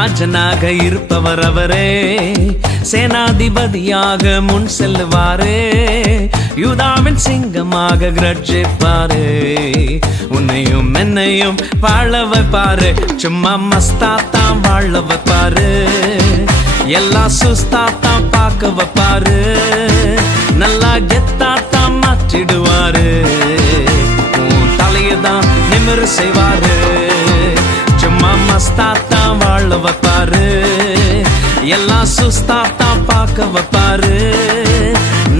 ராஜனாக இருப்பவர் அவரே, சேனாதிபதியாக முன் செல்லுவாரே, யூதாவின் சிங்கமாக கிரட்சிப்பாரே, உன்னையும் என்னையும் வாழ வைப்பாரு. சும்மா மஸ்தாத்தான் வாழ வைப்பாரு, எல்லா சுஸ்தாத்தான் பார்க்க வைப்பாரு, நல்லா கெத்தாத்தான் மாற்றிடுவாரு, உன் தலையதான் நிமிர செய்வாரு. சும்மா மஸ்தாத்தான் வாழ வைப்பாரு, எல்லா சுஸ்தாத்தான் பார்க்க வைப்பாரு,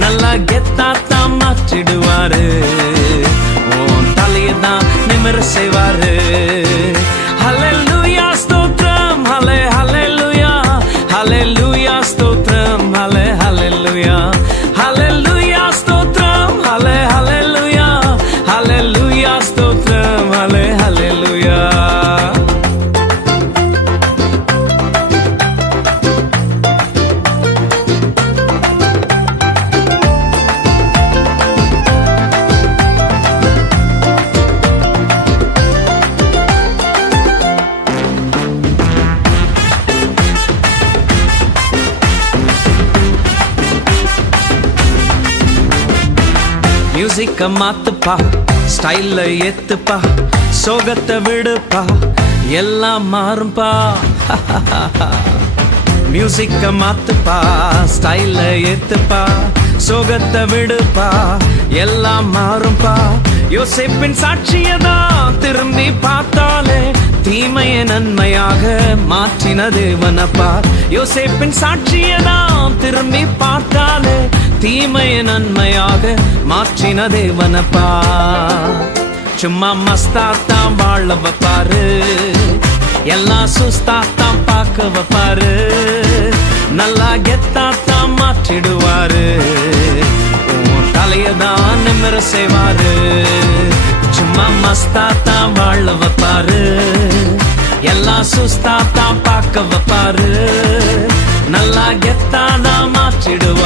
நல்லா கெத்தாத்தான் மாற்றிடுவாரு, உன் தலையதான் நிமிர செய்வாரு. ஹல்லேலூயா ஸ்தோத்திரம், ஹல்லேலூயா, ஹல்லேலூயா ஸ்தோத்திரம், ஹல்லேலூயா, ஹல்லேலூயா ஸ்தோத்திரம், ஹல்லேலூயா, ஹல்லேலூயா ஸ்தோத்திரம், ஹல்லேலூயா. மியூசிக்க மாத்துப்பா, ஸ்டைல்ல ஏத்துப்பா, சோகத்தை விடுப்பா, எல்லாம் மாறும்பா. மியூசிக்க மாத்துப்பா, ஸ்டைல்ல ஏத்துப்பா, சோகத்தை விடுப்பா, எல்லாம் மாறும்பா. யோசேப்பின் சாட்சியதான் திரும்பி பார்த்தாலே தீமைய நன்மையாக மாற்றின தேவனப்பா. யோசேப்பின் சாட்சியதான் திரும்பி பார்த்தாலே தீமைய நன்மையாக மாற்றின தேவனப்பா. சும்மா மஸ்தாத்தான் வாழ வைப்பாரு, எல்லாம் சுஸ்தாத்தான் பார்க்க வைப்பாரு, நல்லா கெத்தாத்தான் மாற்றிடுவாரு, உன் தலையதான் நிமிர செய்வாரு. சும்மா மஸ்தாத்தான் வாழ வைப்பாரு, எல்லாம் சுஸ்தாத்தான் பார்க்க வைப்பாரு, நல்லா கெத்தாதான் மாற்றிடுவாரு.